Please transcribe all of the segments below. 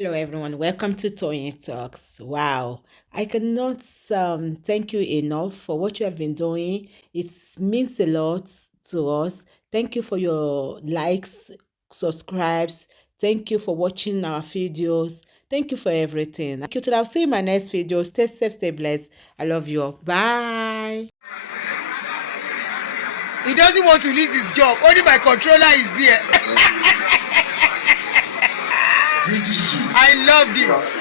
Hello, everyone. Welcome to Toyeen Talks. Wow, I cannot thank you enough for what you have been doing. It means a lot to us. Thank you for your likes, subscribes. Thank you for watching our videos. Thank you for everything. Thank you. Till I'll see you in my next video. Stay safe, stay blessed. I love you all. Bye. He doesn't want to lose his job. Only my controller is here. I love this.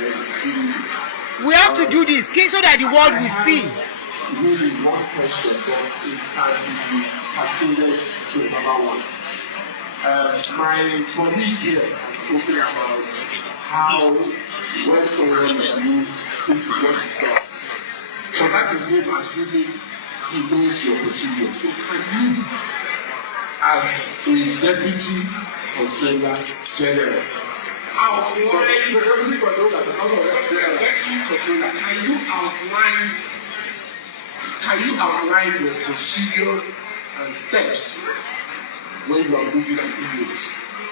We have to do this so that the world will see. Really one question, but it can be cascaded to another one. My colleague here has spoken about how when someone moves, this is what is done. But that is him assuming he knows your procedure. So can you, as his deputy controller general, the deputy controller is another deputy controller, can you outline your procedures and steps when you are moving an inmate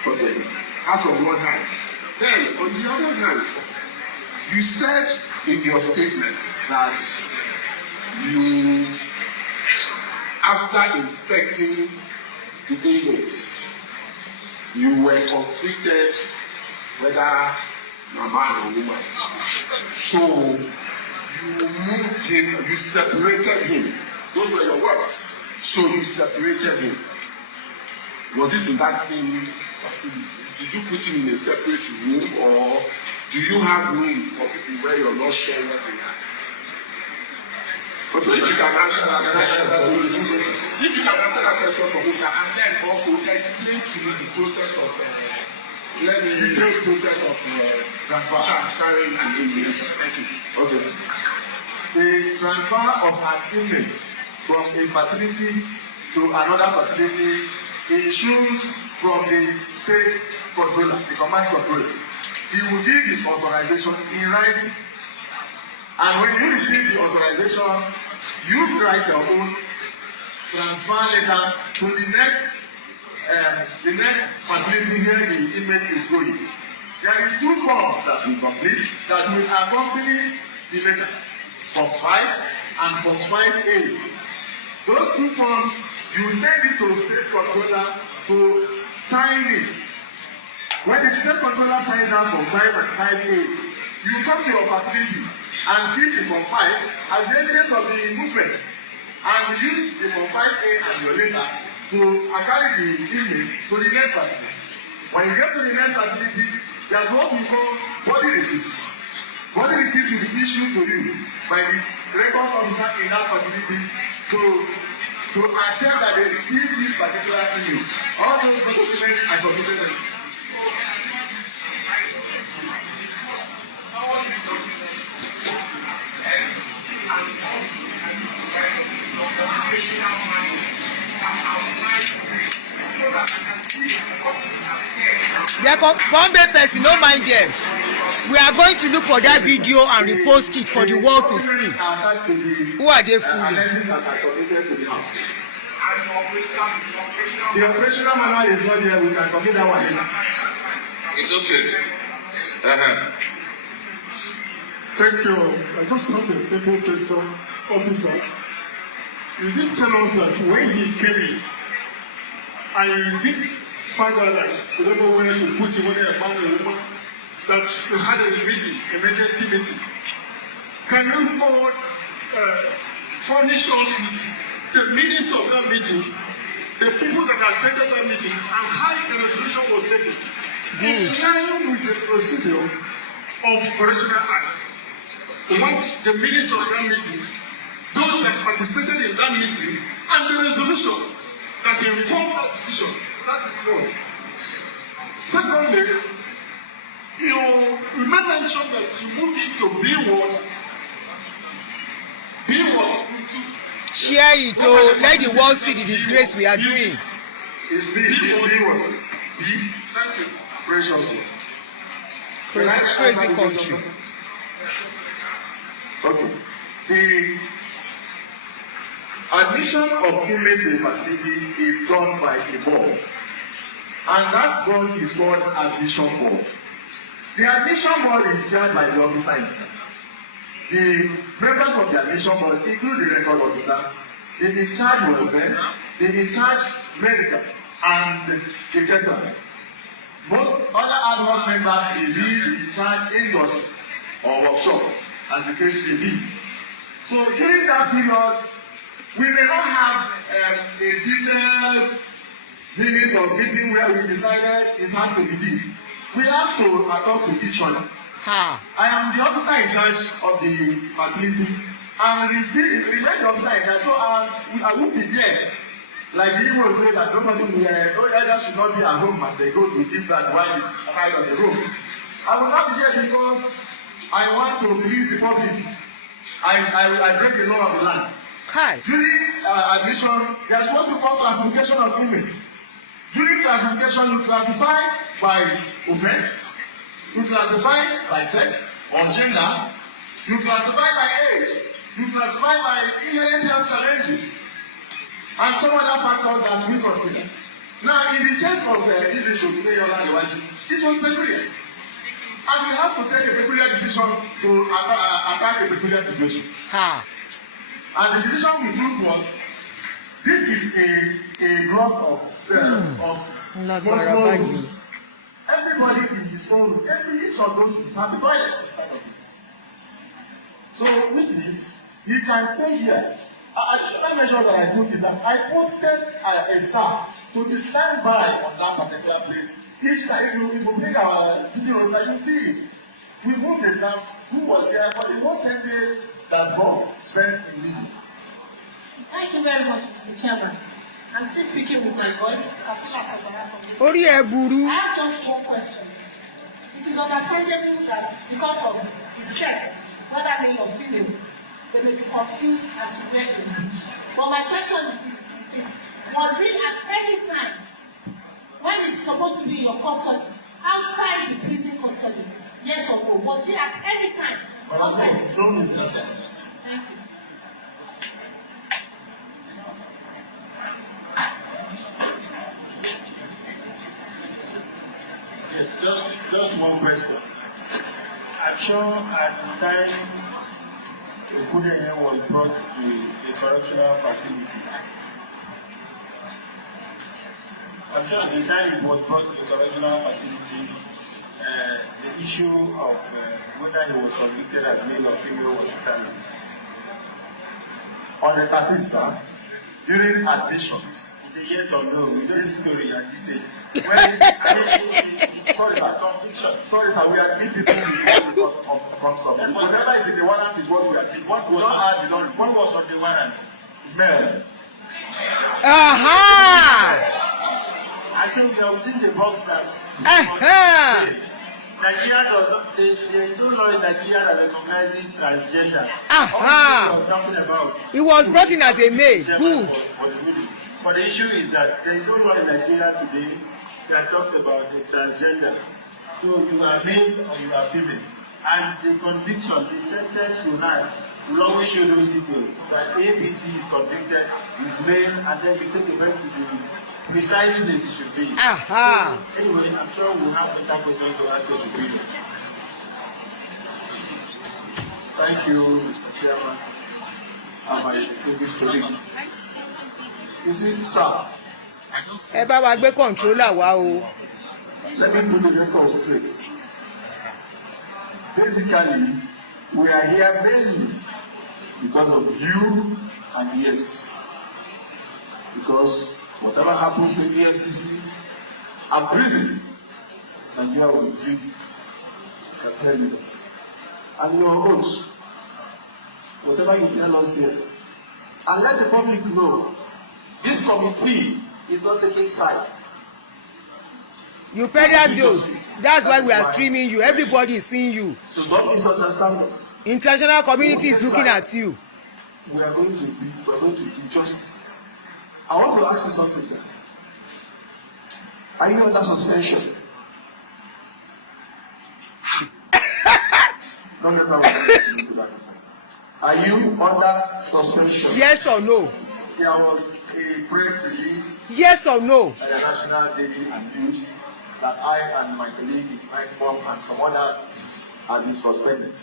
for them? As on one hand. Then, on the other hand, you said in your statement that you, after inspecting the inmates, you were conflicted whether a man or woman. So, you moved him, you separated him. Those were your words. So you separated him. Was it in that same facility? Did you put him in a separate room, or do you have room for people where you're not sure what they are? So if you can answer that question for Mr. And then also explain to me the process of detailed process of transferring an inmate. Thank you. Okay. The transfer of an inmate from a facility to another facility issues from the state controller, the command controller. He will give his authorization in writing. And when you receive the authorization, you write your own transfer letter to the next facility where the inmate is going. There is two forms that we complete that will accompany the letter, Form 5 and Form 5A. Those two forms, you send it to the state controller to sign it. When the state controller signs out Form 5 and 5A, you come to your facility and keep the Form 5 as the evidence of the movement, and use the Form 5A and your letter to carry the inmate to the next facility. When you get to the next facility, there's what we call body receipt. Body receipt will be issued to you by the records officer in that facility to accept that they receive this particular thing. All those documents are submitted. Bombay person, no mind them. We are going to look for that video and repost it for the world to see. Who are they fooling? The operational manual is not here. We can submit that one later. It's okay. Thank you. I just have a simple question, officer. You did tell us that when he came in, and you did find out that you don't know where to put him, whether a man or a woman, that you had a meeting, emergency meeting. Can you furnish us with the minutes of that meeting, the people that attended that meeting, and how the resolution was taken? In line with the procedure of Correctional Act. What the minutes of that meeting, those that participated in that meeting, and the resolution that informed that decision. That is one. Secondly, you mentioned that you moved into B1. Share it to let the world see the disgrace we are doing. It's B was B. Thank you. Precious. Crazy country. Okay. The admission of inmates to the facility is done by the board, and that board is called admission board. The admission board is chaired by the officer in charge. The members of the admission board include the record officer, they in charge welfare, they in charge medical, and the veteran. Most other ad hoc members may be in charge industry or workshop, as the case may be. So during that period, we may not have a detailed minutes of meeting where we decided it has to be this. We have to talk to each other. I am the officer in charge of the facility, and remain the officer in charge. So I won't be there. Like the Igbo say that nobody either should not be at home and they go to give that while it's right on the road. I will not be there because I want to please the public. I break the law of the land. During admission, there's what we call classification of inmates. During classification, you classify by offense, you classify by sex or gender, you classify by age, you classify by inherent health challenges, and some other factors that we consider. Now, in the case of English it was peculiar. And we have to take a peculiar decision to attack a peculiar situation. And the decision we took was, this is a block of cells of small rooms. Everybody in his own room, each of those rooms have a toilet inside of it. So, which means, you can stay here. Additional measure that I took is that I posted a staff to be stand by on that particular place. Each time, if you bring our meeting roster, you see it. We moved the staff who was there for the whole 10 days that Bob spent in meeting. Thank you very much, Mr. Chairman. I'm still speaking with my voice. I feel like I have just one question. It is understandable that because of the sex, whether male or female, they may be confused as to their age. But my question is this: was it at any time when it's supposed to be your custody outside the prison custody? Yes or no? Was it at any time outside? No, Mr. Thank you. Yes, just one question. I'm sure at the time the Kudene was brought to a correctional facility. I'm sure at the time it was brought to the correctional facility, the issue of whether he was convicted as male or female was standing. On the 13th, sir, during admission. It's a yes or no. We know the story at this stage. Sorry, sir, we admit people because of consumption. Whatever is in the warrant is what we admit. What was on the warrant? Male. I think they are within the box that Nigeria does not, there is no law in Nigeria that recognizes transgender. Talking about. It was brought in as a male. Good. But the issue is that there is no law in Nigeria today that talks about the transgender. So you are male or you are female. And the conviction, the sentence you have, will always show those people that ABC is convicted, is male, and then we take the back to the precise place it should be. Anyway, I'm sure we'll have better questions to ask your opinion. Thank you, Mr. Chairman, and my distinguished colleagues. You see, sir, ẹ bá wa gbé controller wá o. let me put the record straight. Basically, we are here mainly because of you and the EFCC. Because whatever happens to the EFCC and prisons, Nigeria will be bleeding. I can tell you that. And your oaths, whatever you tell us here, and let the public know, this committee is not taking side. You peddle those. That's why we are streaming you. Everybody is seeing you. So don't misunderstand us. International community is looking at you. We are going to do justice. I want to ask you something, sir. Are you under suspension? Are you under suspension? Yes or no? There was a press release. Yes or no? At the National Daily and News that I and my colleague, Mom, and some others have been suspended.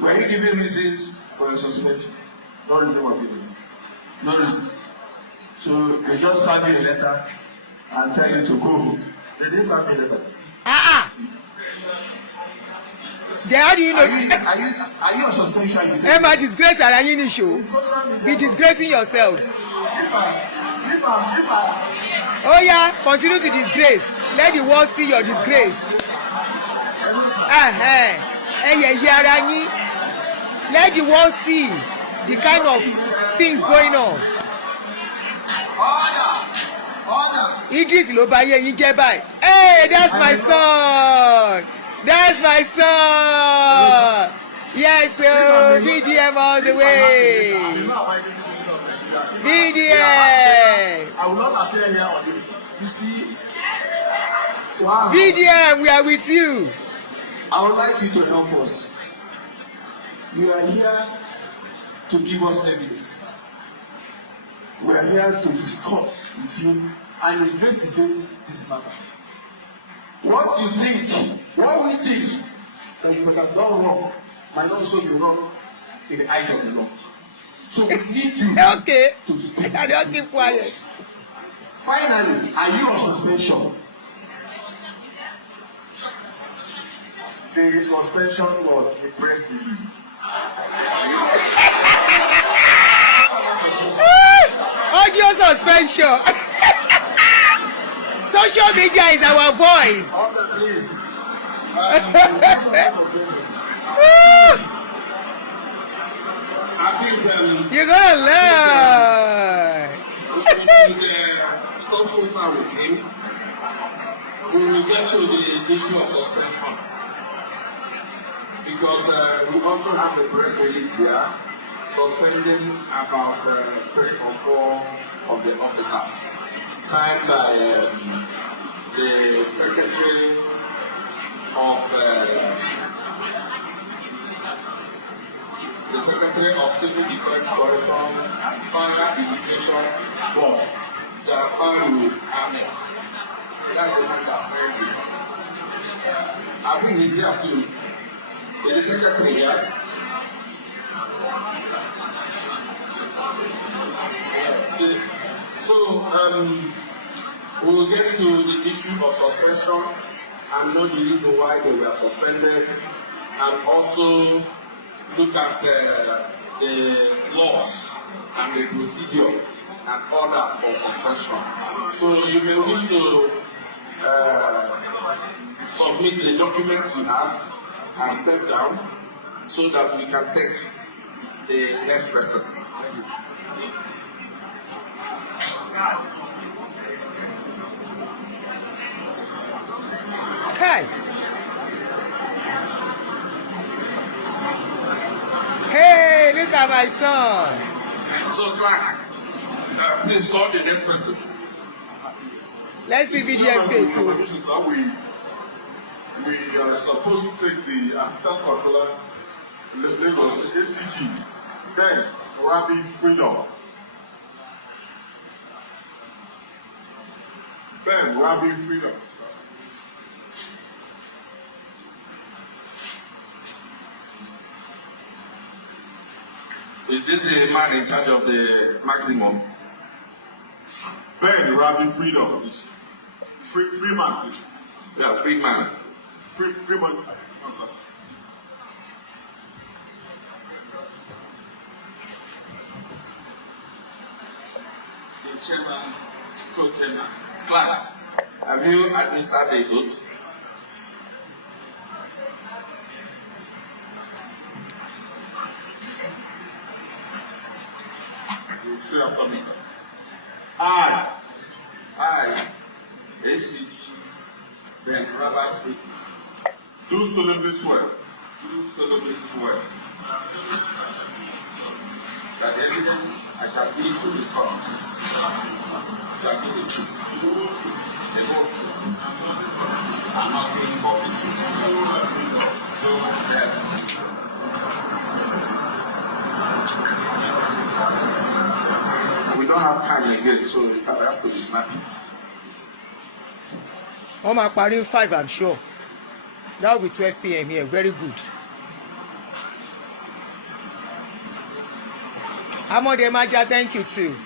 Were you given reasons for your suspension? No reason was given. No reason. So they just send you a letter and tell you to go home. They didn't send me letters. Then how do you know? Are you on suspension? You say? Emma, disgrace Aranyini show. Be disgracing yourselves. Oh yeah, continue to disgrace. Let the world see your disgrace. Let the world see the kind of things going on. Order. Idris ló bá yé yín jẹ́ báyìí. Hey, that's my son. That's my son. Yes, VDM all the way. VDM. I will not appear here on you. You see? Wow. VDM, we are with you. I would like you to help us. You are here to give us evidence. We are here to discuss with you and investigate this matter. What you think, what we think that you have done wrong might also be wrong in the eyes of the law. So we need you Okay. to speak. I don't keep quiet. Finally, are you on suspension? The suspension was a press release. Audio suspension. Social media is our voice. Order, please. I think You're gonna learn. we should stop so far with him. We will get to the issue of suspension. Because we also have a press release here suspending about 3 or 4 of the officers, signed by the Secretary of Civil Defense Correction, Fire Education Board, Jafaru Ahmed. That's the man that signed it. I think he's here too. The secretary here. So we will get to the issue of suspension and know the reason why they were suspended, and also look at the laws and the procedure and order for suspension. So you may wish to submit the documents you have and step down so that we can take the next person. Okay. Hey, look at my son. So, Clark, please call the next person. Let's see VDM face. We are supposed to take the assistant controller, Lagos ACG, then Rabi Freedom. Then Rabi Freedom. Is this the man in charge of the maximum? Ben Rabi Freedom is free man, please. Yeah, free man. Free man. The chairman, co-chairman. Clark, have you administered the oath? You say after me, sir. I, ACG, then Rabbi Street, Do solemnly swear do solemnly swear that the evidence I shall give to this committee shall be the truth, the whole truth, and nothing but the truth. So we don't have time again, so I have to be snappy. wọ́n máa parí 5, I'm sure. That will be 12 p.m. here. Very good. Amode Maja, thank you too.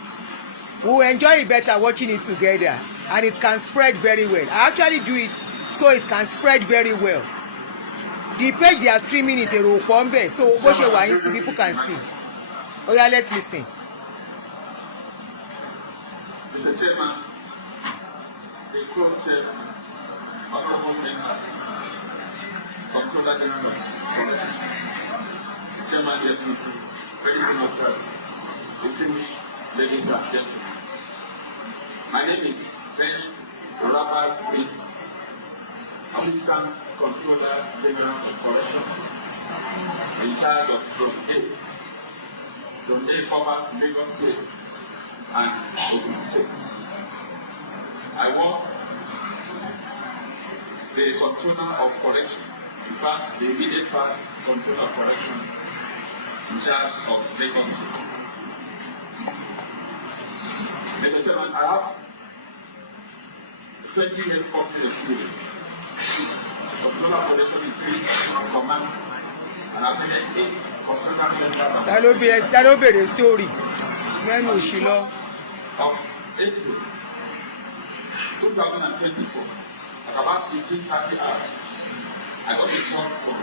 We will enjoy it better watching it together, and it can spread very well. I actually do it so it can spread very well. The page they are streaming it, so people can see. Oh yeah, let's listen. Mr. Chairman, the Court Chairman, Honorable Members, Controller General of Chairman, yes, very much, distinguished ladies and gentlemen. My name is Ben Robert Smith, Assistant Controller General of Corrections, in charge of Zone A covers Lagos State and Ogun State. I was the Controller of Correction, in fact, the immediate first Controller of Correction in charge of Lagos State. Mr. Chairman, I have 20 years working experience. Controller of Correction in 3 command, and I've been in Customer Center. That will be the story. When we should know. Of April 2024, at about 15:30 hours, I got a phone from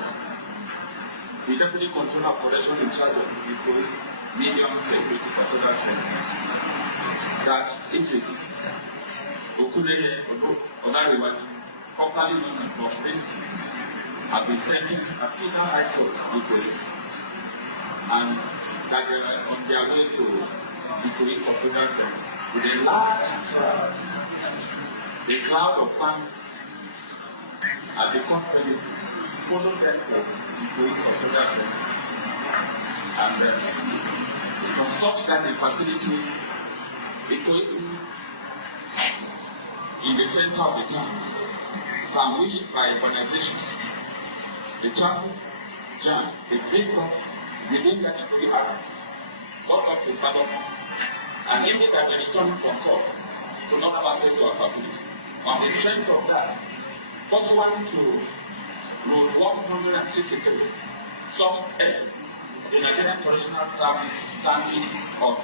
the Deputy Controller of Correction in charge of the Medium Security Patrol Center that it is Okuneye Olariwaju, popularly known as Bobrisky, have been sentenced at Federal High Court Ikoyi, and that they were on their way to Ikoyi Patrol Center with a large crowd. The crowd of fans at the court premises followed them to Ikoyi Patrol Center, and it was such that the facility Ikoyi in the center of the town, sandwiched by organizations, the traffic jam, the breakup, the days that Ikoyi had, got up to Sabbath, and even that they returned from court to not have access to our facility. On the strength of that, pursuant to Rule 163, Sub S, the Nigerian Correctional Service Standing Order,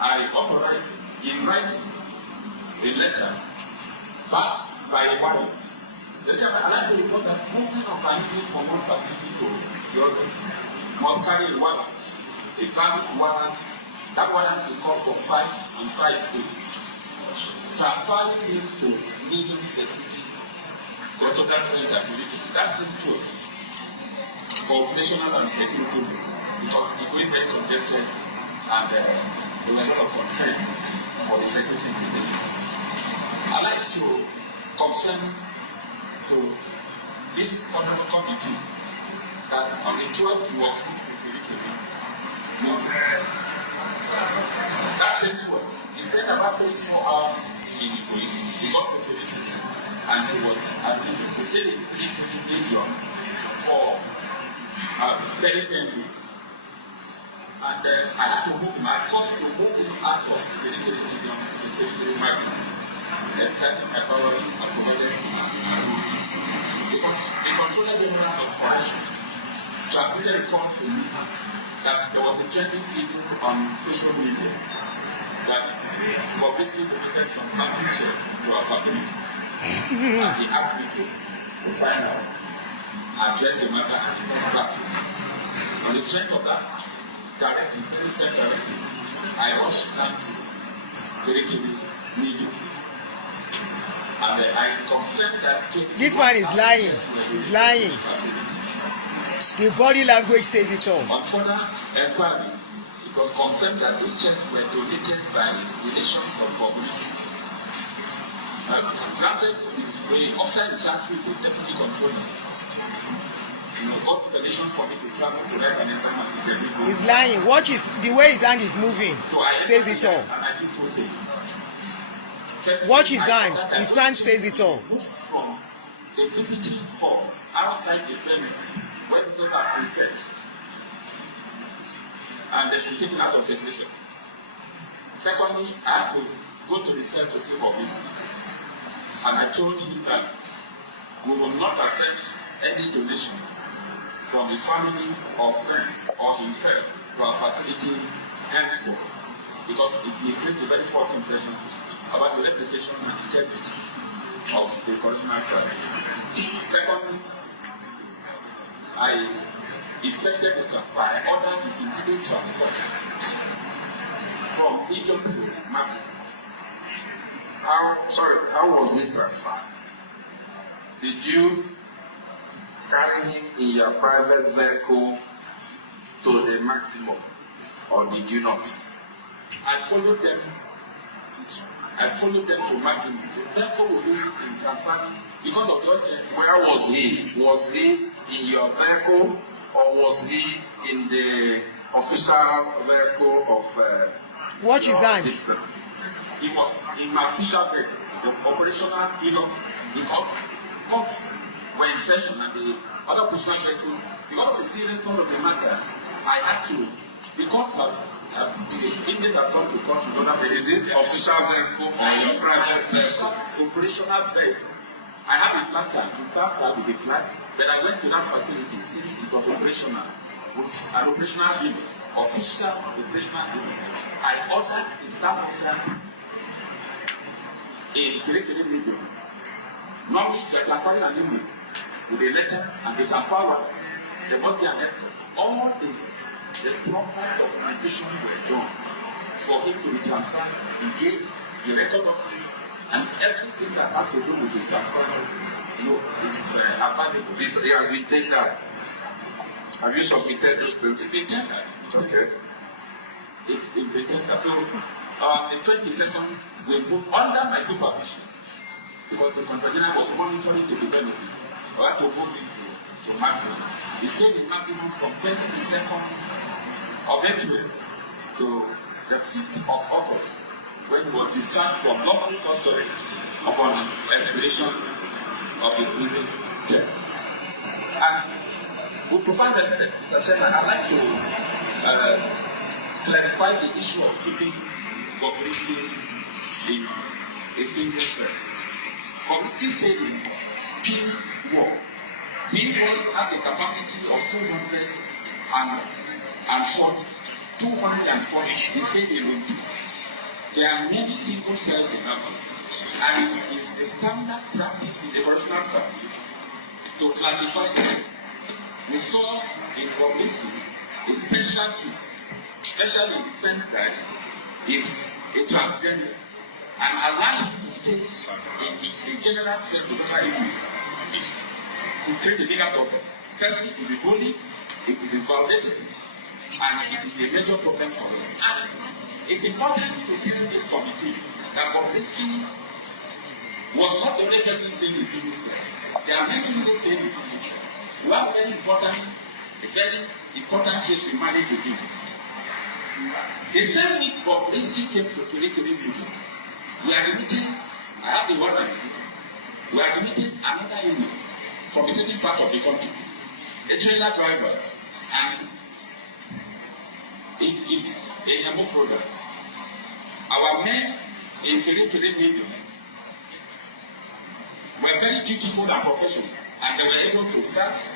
I authorize in writing the letter backed by a warrant. The chairman, I'd like to report that movement of an inmate from one facility to the other must carry a warrant, a valid warrant. That warrant is called for 5 and 5A. Transferring him to medium security Correctional Center to that's the truth for operational and security because the going very congested and there were a lot of consent for the security implication. I'd like to confirm to this honorable committee that on the 12th he was supposed to be released. That same 12th, he spent about 24 hours in the week. He got to release and he was admitted. He stayed in Philippine for very 10 weeks. And I had to move him. I caused to move him out of the Philippine to my son. Exercising my powers and provided because the Controller General of Correction transmitted a report to me that there was a trending video on social media that obviously donated some plastic chairs to our facility. And he asked me to find out, address the matter and come back. On the strength of that, directive, very same directive, I rushed down to media. And I confirm that this one is lying. He's lying. The body language says it all. On further inquiry, it was confirmed that these checks were donated by relations of Bobrisky. Granted, the officer in charge with the deputy controller, got permission for me to travel to write an exam at the He's lying. Watch the way his hand is moving. So says it all. And I did 2 things. Watch his hand. His hand says it all. From a visiting hall outside the premises where people are researched and they should be taken out of circulation. Secondly, I have to go to the cell to see for business. And I told him that we will not accept any donation from his family or friends or himself to our facility henceforth, because it will create a very faulty impression about the reputation and integrity of the correctional service. Secondly, I effected the transfer. I ordered his immediate transfer from Egypt to Mali. How was it transferred? Did you carry him in your private vehicle to the maximum, or did you not? I followed them to maximum. The vehicle will be in transfer because of your urgency. Where was he? Was he in your vehicle, or was he in the official vehicle of Watch his hand. district? He was in my official vehicle, the operational unit, because courts were in session and the other operational vehicles, because of the seriousness of the matter, I had to, the courts have, the Indians have gone to court with other vehicles. Is it official vehicle or your private vehicle? Operational vehicle. I have a flag card, the staff card with the flag. Then I went to that facility since it was operational, with an operational unit, official operational unit. I also a staff officer in Kirekere meeting. Normally, they are transferring an email with a letter and they transfer one. There must be an escort. All the proper documentation was done for him to be transferred, engaged, the record of him, and everything that has to do with his transfer, it's available. He has been tendered. Have you submitted those things? It's been tendered. Okay. It's been tendered. So, the 22nd, we moved under my supervision because the Contagion was monitoring the development. We had to move him to maximum. He stayed in maximum from 22nd of April to the 5th of August, when he was discharged from lawful custody upon expiration of his living term. And with profound respect, Mr. Chairman, I'd like to clarify the issue of keeping Bobrisky in a single sense. Bobrisky stays in P1. P1 has a capacity of 240. He stayed in room 2. There are many single cell developments, and it is a standard practice in the correctional service to classify them. We saw in Bobrisky a special case, especially in the sense that is a transgender, and allow him to stay in a general cell together units to create a legal problem. Firstly, it will be bullied, it will be violated, and it will be a major problem for us. And it's important to tell this committee that Bobrisky was not the only person staying in civil cell. There are many people staying in civil cell. We have a very important case we managed to do. The same week Bobrisky came to Kirekere meeting, we are admitted, I have the WhatsApp, we are admitted another unit from a certain part of the country, a trailer driver, and it is a hemophilia. Our men in Kirekere meeting were very dutiful and professional, and they were able to search,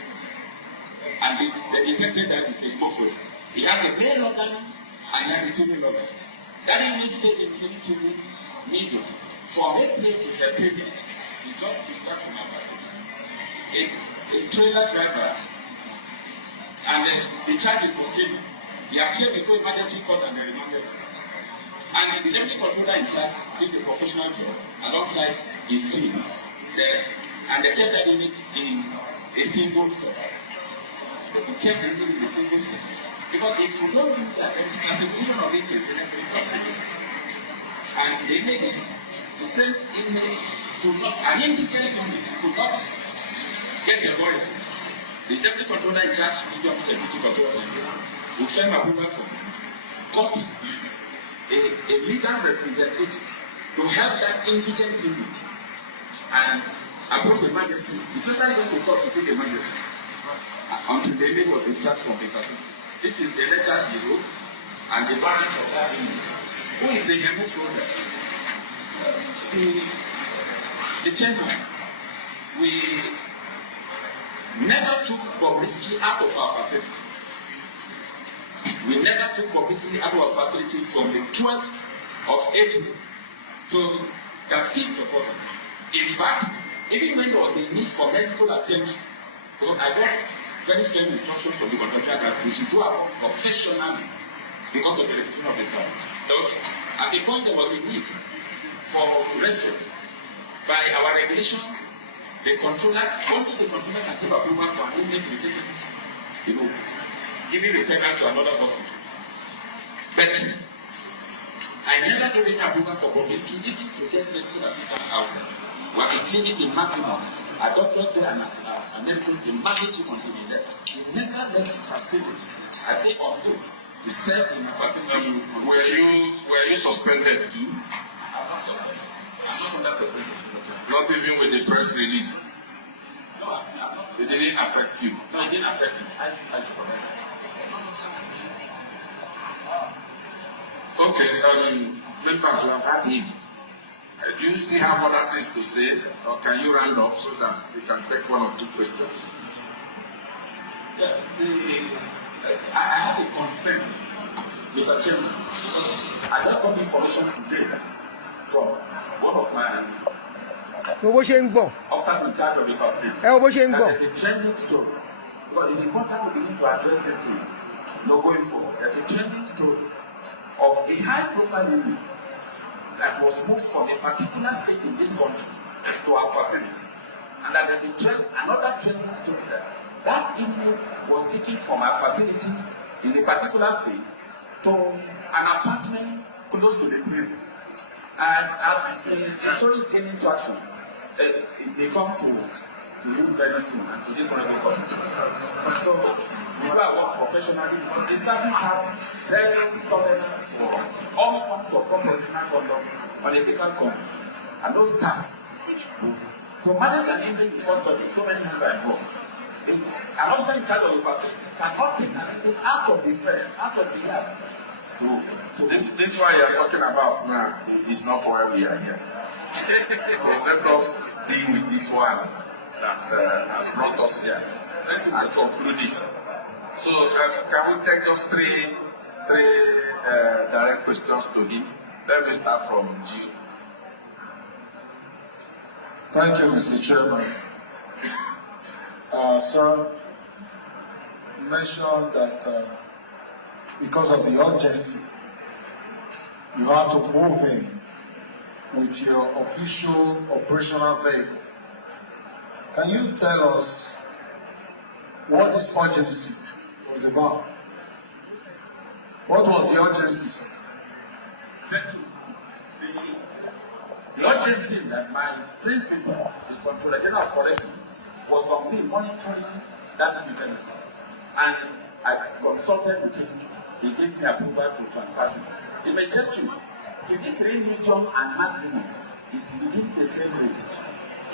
and they detected that it's a hemophilia. He had a male organ and he had a female organ. That even stayed in Kirekere meeting from April to September. He just discharged from our practice. A trailer driver, and the charge is for stealing. He appeared before emergency court and they remanded him. And the deputy controller in charge did the professional job alongside his team. And they kept that unit in a single cell. They kept the unit in a single cell. Because if you don't do that, as a condition of it is possible. And the inmate is the same inmate could not, an indigent unit could not get a lawyer. The deputy controller in charge, the deputy controller, would send approval for got a legal representative to help that indigent unit and approve emergency. You just had to go to court to take emergency until the inmate was discharged from the prison. This is the letter he wrote and the parents of that inmate. Who is a hemophilia? The chairman, we never took Bobrisky out of our facility. We never took Bobrisky out of our facility from the 12th of April to the 5th of August. In fact, even when there was a need for medical attention, because I got very firm instructions from the contractor that we should go out professionally because of the reputation of the service. At the point there was a need for reference by our regulation, only the controller can give approval for an inmate relations, giving referral to another hospital. But I never gave any approval for Bobrisky, even to get medical assistance outside. We have a clinic in maximum. Our doctors there and medical in magnitude until he left. He never left the facility. I say on good. He said in my facility. Were you suspended too? I'm not suspended. I'm not under suspension. Not even with the press release. No, I'm not. It didn't affect you. No, it didn't affect me. I Okay, members, we have had him. Do you still have other things to say, or can you round up so that we can take one or two questions? Yeah, I have a concern, Mr. Chairman, because I got some information today from one of my officers in charge of the facility. That is a trending story. Because it's important to begin to address this thing. Going forward, there's a trending story of a high-profile inmate that was moved from a particular state in this country to our facility. And that there's another trending story that inmate was taken from our facility in a particular state to an apartment close to the prison. And as the story is gaining traction, they come to move very soon to this honorable committee. So, people are working professionally, but the service have very tolerance for all forms of professional conduct on ethical conduct. And those tasks, to manage an inmate because of so many hands are involved. An officer in charge of the facility cannot take an inmate out of the cell, out of the yard. So this one you are talking about now is not why we are here. So let us deal with this one that has brought us here and conclude it. So can we take just three direct questions to him? Let me start from you. Thank you, Mr. Chairman. Sir, you mentioned that because of the urgency, you had to move in with your official operational vehicle. Can you tell us what this urgency was about? What was the urgency, sir? The urgency is that my principal, the Controller General of Correction, was on me monitoring that detention. And I consulted with him. He gave me approval to transfer me. The majestic, within 3 million and maximum is within the same range.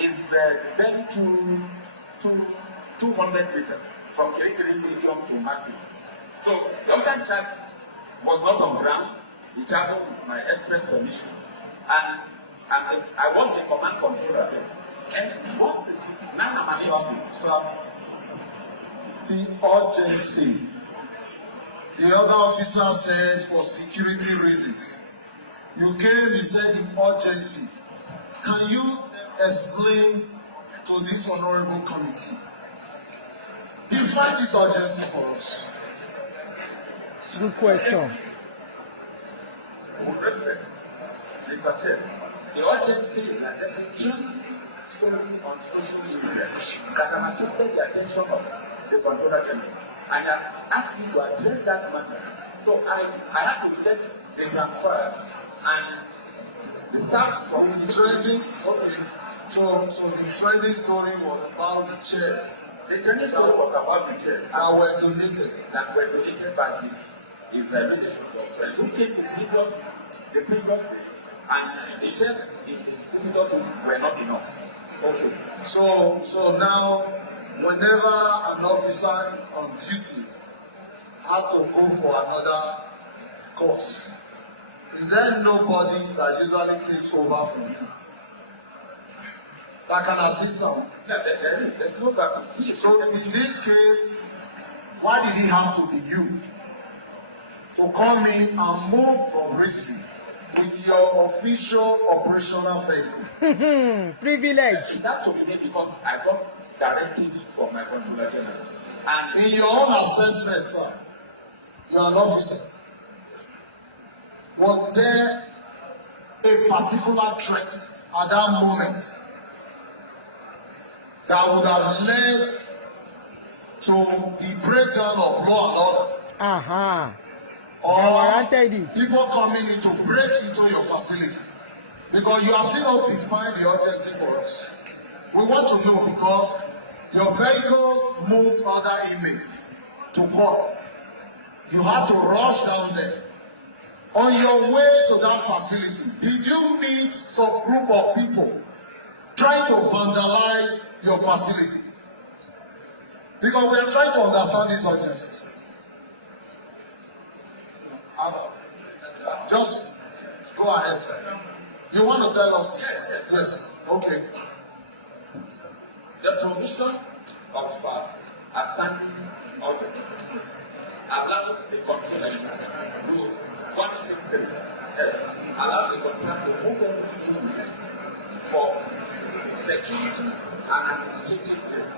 Is barely 200 meters from 3 million to maximum. So the officer in charge was not on ground. He traveled with my express permission. And I was the command controller. And what is now Sir, the urgency. The other officer says for security reasons. You came, you said the urgency. Can you explain to this honorable committee? Define this urgency for us. Good question. With respect, Mr. Chair, the urgency is that there's a genuine story on social media that has attracted the attention of the Controller General, and I asked me to address that matter. So I had to send the transfer, and the staff from the trending, okay. So the trending story was about the chairs. The trending story was about the chairs that were donated. That were donated by his leadership. Who came to give us the previous day, and the chairs were not enough. Okay. So now, whenever an officer on duty has to go for another course, is there nobody that usually takes over from him? that can assist them. Yeah, there's no vacuum. So in this case, why did it have to be you to come in and move Bobrisky with your official operational vehicle? Privilege. It has to be made because I got directives from my controller general. And in your own assessment, sir, you are an officer. Was there a particular threat at that moment that would have led to the breakdown of law and order? Or people coming in to break into your facility? Because you have still not defined the urgency for us. We want to know because your vehicles moved other inmates to court. You had to rush down there. On your way to that facility, did you meet some group of people trying to vandalize your facility? Because we are trying to understand these urgencies. Just go ahead, sir. You want to tell us? Yes. Okay. The provision of a standing order allows the controller 163 allows the controller to move everything for security and administrative reasons.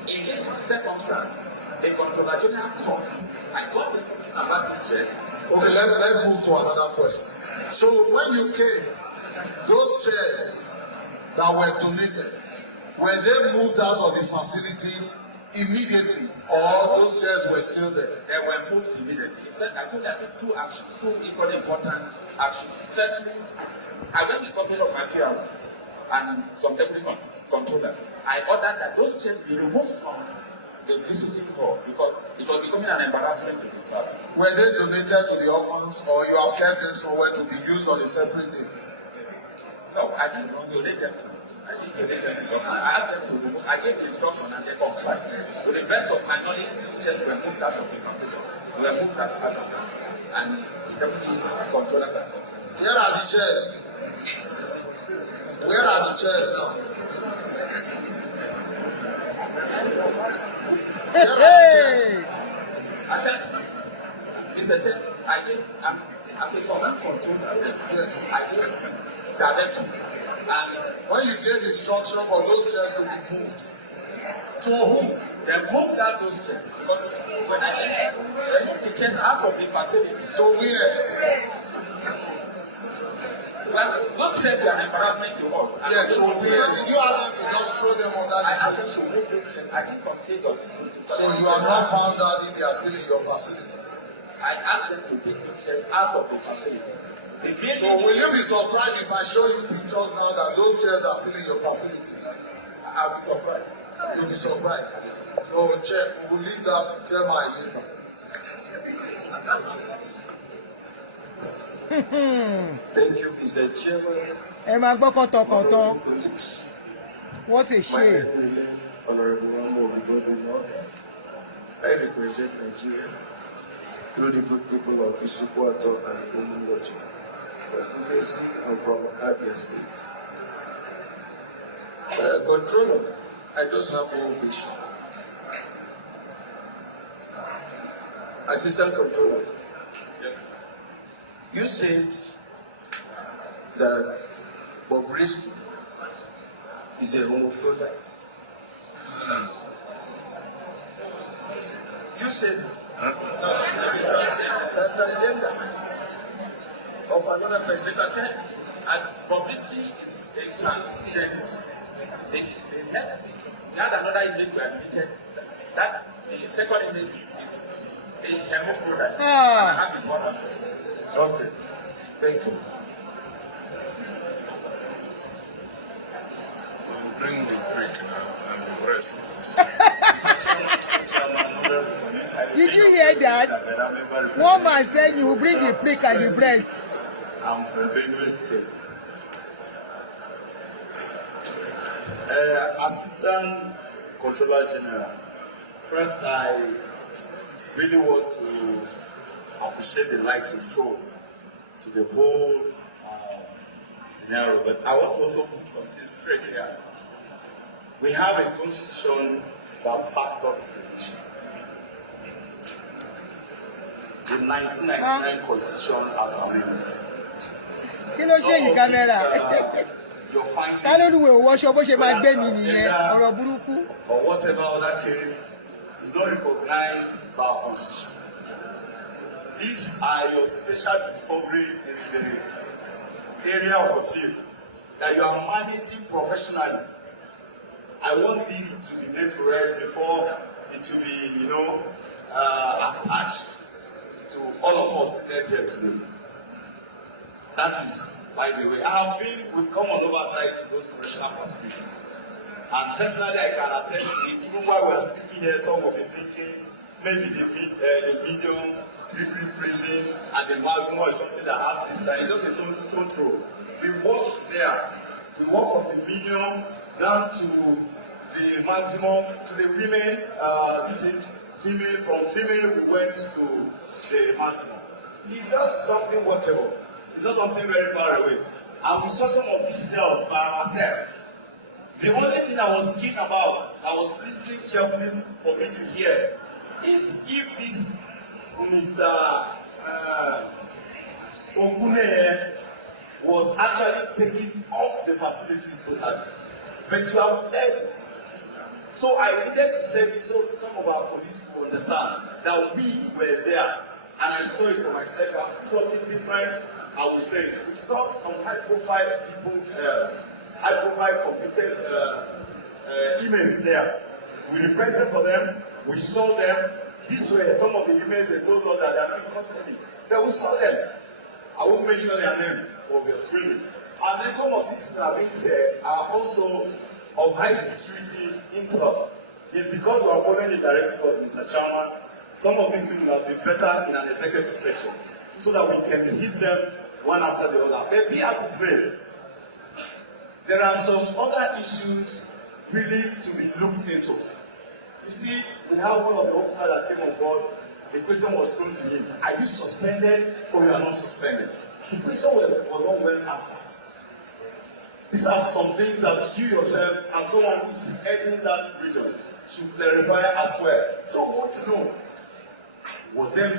In this circumstance, the controller general court has got the information about this chest. Okay, let's move to another question. So when you came, those chairs that were donated, were they moved out of the facility immediately, or those chairs were still there? They were moved immediately. In fact, I told them two equally important actions. Firstly, I went with a copy of my PR and some deputy controllers. I ordered that those chairs be removed from the visiting hall because it was becoming an embarrassment to the service. Were they donated to the orphans, or you have kept them somewhere to be used on a separate day? No, I didn't donate them. I didn't donate them because I asked them to remove. I gave instruction and they complied. To the best of my knowledge, these chairs were moved out of the facility. We were moved as of them. And the controller can confirm. Where are the chairs? Where are the chairs now? Hey! Since the church, I gave, as a command controller, Yes. I gave direction. And When you gave instruction for those chairs to be moved, to who? they moved out those chairs. Because when I entered, they moved the chairs out of the facility. To where? Well, those chairs were an embarrassment to us. Yeah, to where? Did you ask them to just throw them on I that? asked them to move those chairs. I didn't consider of it. So you have not found out if they are still in your facility. I asked them to take those chairs out of the facility. The building. So will you be surprised if I show you pictures now that those chairs are still in your facility? I'll be surprised. You'll be surprised. So check, we will leave that chair my neighbor. Thank you, Mr. Chairman. Ẹ máa gbọ́ kọ́tọ̀kọ́tọ̀. Colleagues, What a my shame. name remains Honorable Amo Obigodunmo. I represent Nigeria through the good people of Isupuato and Umulochi. Previously, I'm from Abia State. Controller, I just have one question. Assistant Controller, you said that Bobrisky is a homophobite. You said it. That transgender of another person. And Bobrisky is a transgender. The next thing, we had another image we admitted that the second image is a hemophobia. And I have this one. Okay. Thank you. Bring the break now and the rest. Did you hear that? One man said you will bring the prick and the breast. I'm from Benue State. Assistant Controller General. First, I really want to appreciate the light you throw to the whole scenario, but I want to also put something straight here. We have a constitution that backed us as a nation. The 1999 constitution as a win. Kí ló ṣe yìí kámẹ́rà? Your findings. Ká ló ní wo wọṣọ bó ṣe máa gbé mi nìyẹn ọ̀rọ̀ burúkú. Or whatever other case is not recognized by our constitution. These are your special discovery in the area of your field that you are managing professionally. I want this to be made to rest before it will be, attached to all of us seated here today. That is, by the way, we've come on oversight to those correctional facilities. And personally, I can attest to it. Even while we are speaking here, some will be thinking maybe the medium, prison, and the maximum is something that have this time. It's just a stone throw. We worked there. We worked from the medium down to the maximum, to the women. From female, we went to the maximum. It's just something whatever. It's not something very far away. And we saw some of these cells by ourselves. The only thing I was keen about, I was listening carefully for me to hear, is if this Mr. Ogune was actually taking off the facilities totally. But you have heard it. So I needed to say this so some of our police will understand that we were there. And I saw it for myself. I saw something different. I will say we saw some high-profile people, high-profile computed emails there. We requested for them. We saw them. These were some of the emails they told us that they are being custody. But we saw them. I won't mention their name for obvious reason. And then some of these things that are being said are also of high security intel. It's because we are following the directive of Mr. Chairman. Some of these things will have been better in an executive session so that we can hit them one after the other. But be at it way. There are some other issues really to be looked into. You see, we have one of the officers that came on board. The question was thrown to him: are you suspended or you are not suspended? The question was not well answered. These are some things that you yourself, as someone who is heading that region, should clarify as well. So we want to know, was there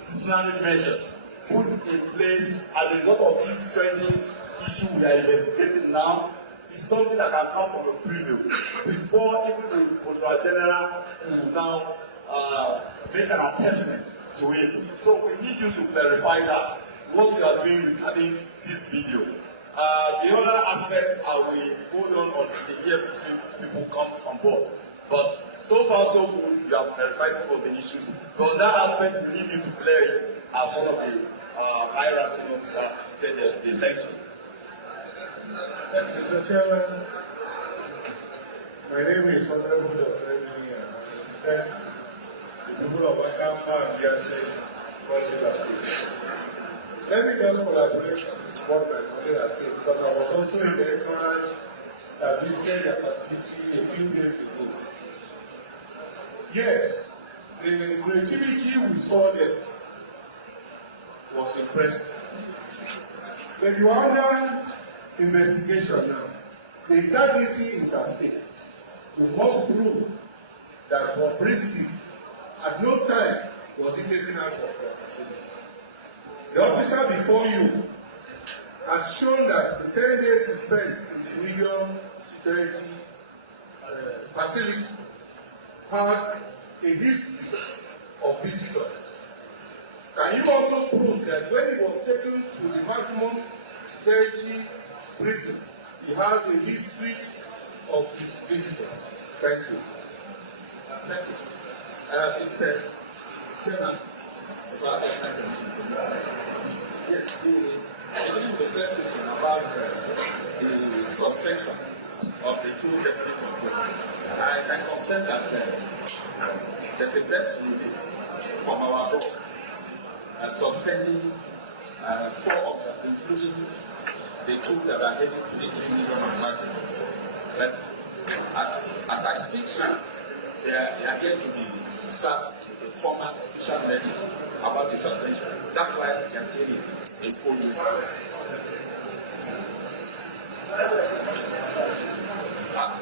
disciplinary measures put in place as a result of this trending issue we are investigating now? Is something that can come from a preview before even the Controller General will now make an attestment to it. So we need you to clarify that, what you are doing regarding this video. The other aspect, I will hold on the EFCC people comes on board. But so far so good, you have clarified some of the issues. But on that aspect, we need you to clear it as one of the high-ranking officers seated there. Thank you. Mr. Chairman, my name is Honorable Dr. the people of Akampa and Biase, Cross River State. Let me just collaborate what my colleague has said, because I was also in the restaurant that visited their facility a few days ago. Yes, the creativity we saw there was impressive. But you are under investigation now. The integrity is at stake. We must prove that Bobrisky at no time was he taken out of the facility. The officer before you has shown that the 10 days he spent in the medium security facility had a history of visitors. Can you also prove that when he was taken to the maximum security prison, he has a history of his visitors? Thank you. Thank you. It says, Chairman, yes, the first thing about the suspension of the two deputy controllers, I can consent that there's a press release from our board suspending 4 officers, including the two that are heading to the 3 million of maximum. But as I speak now, they are yet to be served the former official letter about the suspension. That's why they are saying in full week.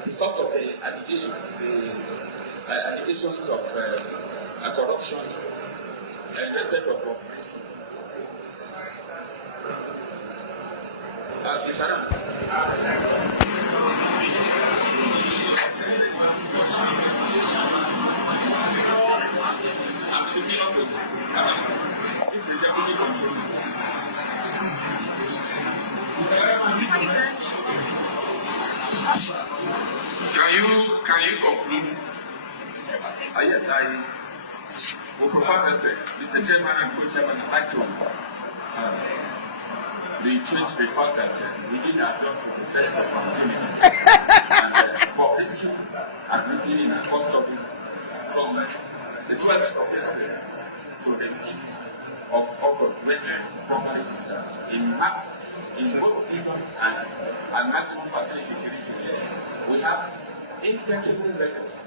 Because of the allegations of corruption and the death of police. Can you conclude? Yes, I will provide respect. Mr. Chairman and Co-Chairman, I'd like to reiterate the fact that we didn't adjust to the best of our community. And for rescue and beginning and custody from the 12th of April to the 5th of August when the properly discharged in both freedom and maximum facility. We have intangible records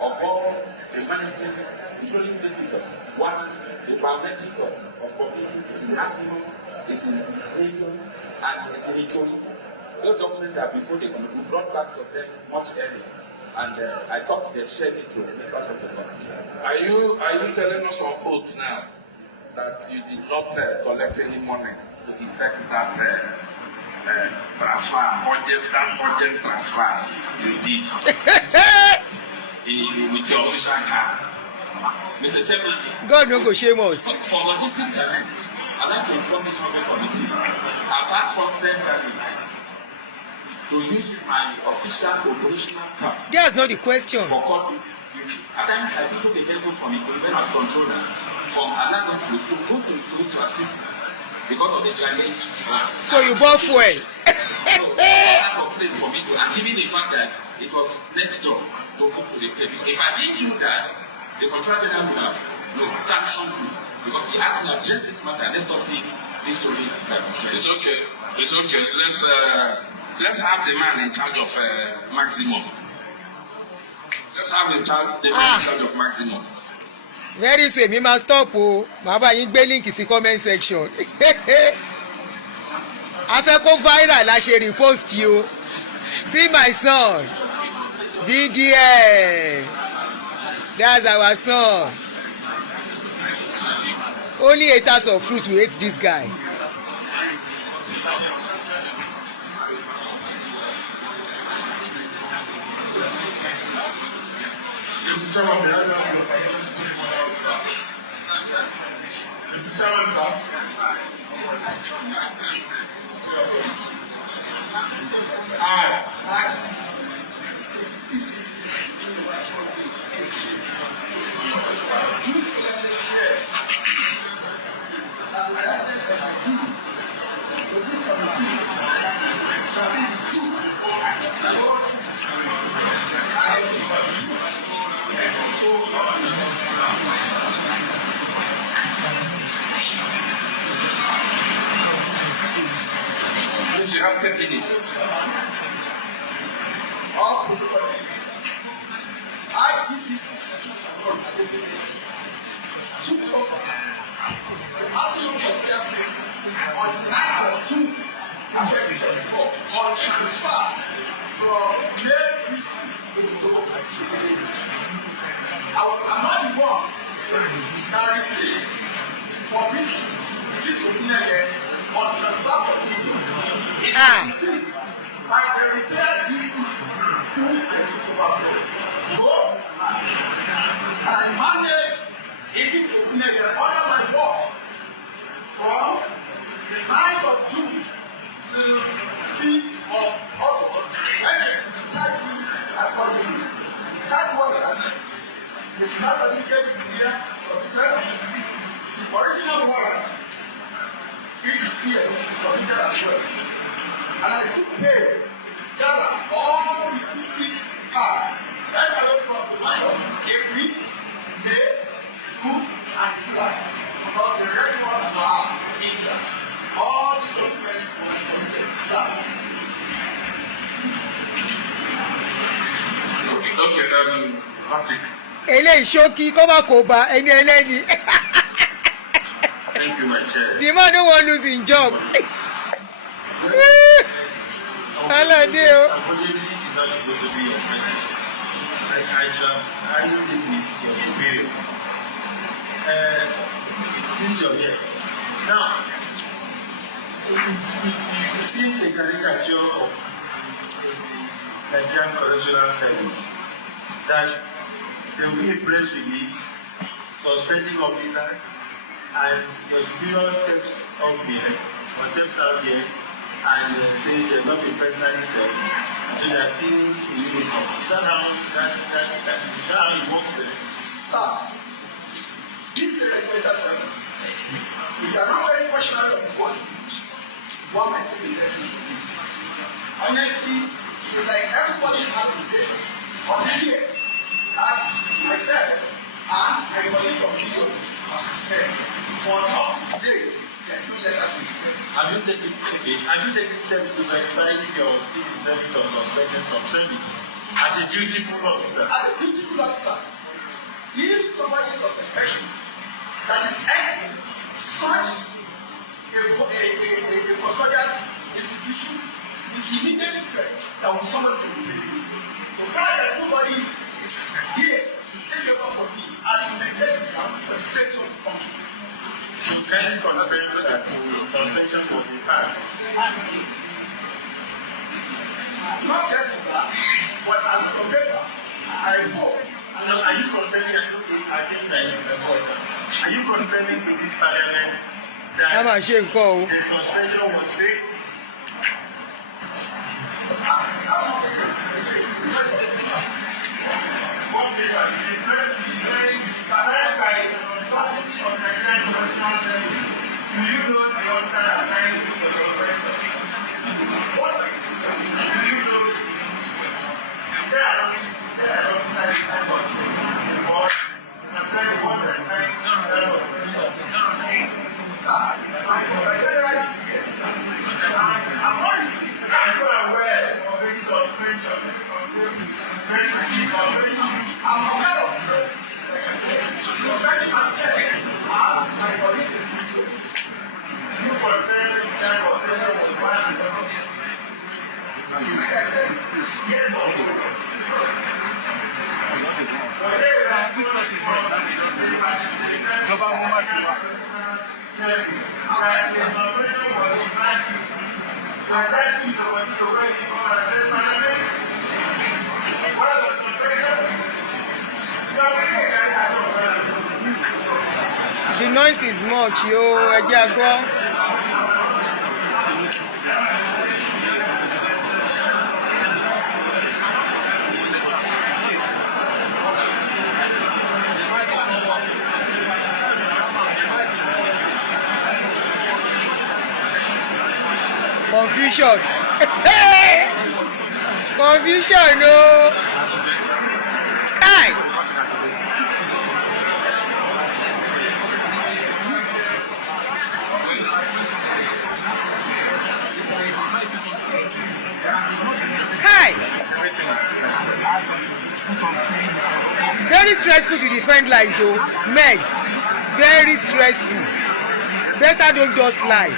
of all the management, including this figure. One, the biometric of publicity is maximum, is in region, and is in Italy. Those documents are before they can be brought back to them much earlier. And I thought they shared it to the members of the committee. Are you telling us on oath now that you did not collect any money to effect that transfer, urgent transfer you did with your official card? Mr. Chairman, God no go shame us. for logistic challenge, I'd like to inform this public committee. I've had consent to use my official operational card. That's not the question. For court, at times I took the vehicle from the as controller from another place to go to assist because of the challenge. So you bought fuel. So another place for me to, and given the fact that it was next door to move to the place. If I didn't do that, the controller general would have sanctioned me because he asked me to address this matter. Let us see this story. It's okay. It's okay. Let's have the man in charge of maximum. Let's have the man in charge of maximum. Very soon, mi ma stop o. Màá bá yín gbé link sí comment section. A fẹ́ kó viral la ṣe repost o. See my son. VDN. That's our son. Only haters of fruit will hate this guy. Mr. Chairman, Mr. Chairman, sir. Please, you have 10 minutes. On the 9th of June 2024, on transfer from May to I'm not the one that received for this opinion on transfer from me. It was received by the retired DCC who I took over from. God is alive. And I managed in this opinion under my work from the 9th of June to the 5th of August. And I discharged you accordingly. Start working. The certificate is here, submitted. The original warrant, it is here, submitted as well. And I took pay, gather all the receipt cards. That's how from the month of April, May, June, and July. Because the red ones are in there. All the documents were submitted, sir. Okay, Patrick. eléyìí ṣókí kó má kó ba ẹni ẹlẹ́ni. Thank you, my chair. The man no wan lose him job. Alade o. Unfortunately, this is not supposed to be your business. I don't live with your superior. Since you're here, now, it seems a caricature of the Nigerian Correctional Service that there will be a press release suspending officers and your superior steps up here or steps out here and say they're not be personally served so that things in uniform. Is that how it works? Sir, this is a better service. If you are not very questionable of the body, one might say the difference. Honestly, it's like everybody has a difference. On here, myself and everybody from here are suspect. But up to today, there's no less than Have you taken steps to verify if your student service or suspected from service as a dutiful officer? As a dutiful officer, if somebody is of suspicion that is entering such a custodial institution, it's immediate effect that will someone to replace it. So far as nobody is here to take over for me, I should maintain the safety of the country. So can you confirm that suspension was a pass? Not yet for that, but as a survivor, I hope. Are you confirming? I think that is important. Are you confirming to this parliament that the suspension was fake? Do you know the officer assigned to the operation? Do you know there are officers or very one assigned to the operation? I'm not aware of any suspension. I'm aware of this, like I said. So very myself, my body to do it. You confirm the time of session was one. Like I said, Yes, or no? But there are still not The noise is much, yo. Ẹ jẹ́ gbọ́. Confusion. Confusion, no. Kai. Kai. Very stressful to defend lies, oh. Meg. Very stressful. Better don't just lie.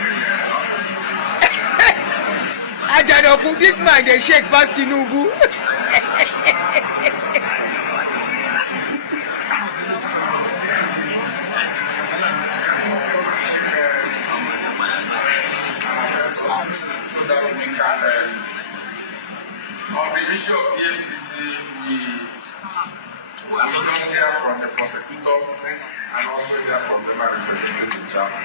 Ajanoku, this man dey shake past Tinubu. On the issue of EFCC, we also hear from the prosecutor and also hear from the man representing the chairman.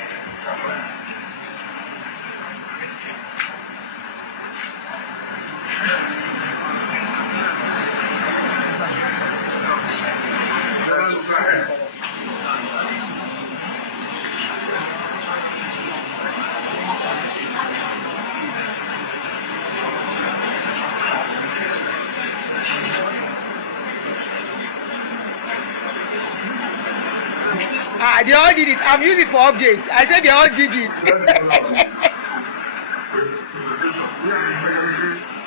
They all did it. I've used it for updates. I said they all did it.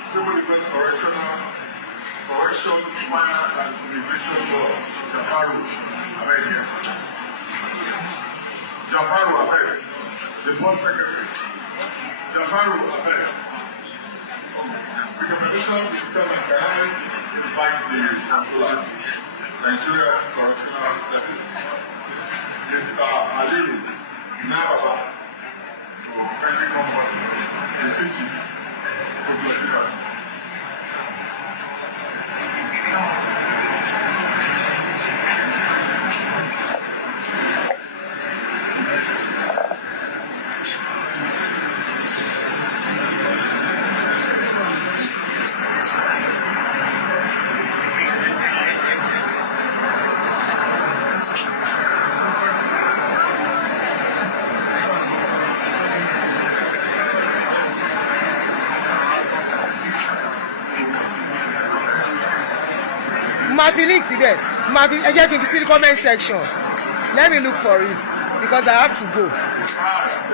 Civil defense correctional, correction, minor and immigration law, the Jafaru Abed, the board secretary. Jafaru Abed. With the permission of the chairman, can I invite the Nigeria Correctional Service, Mr. Aliyu Nababa, to kindly come on the city of Nigeria. My feelings síbẹ̀ my feel ẹ jẹ́ kí n fi sí the comment section let me look for it because I have to go.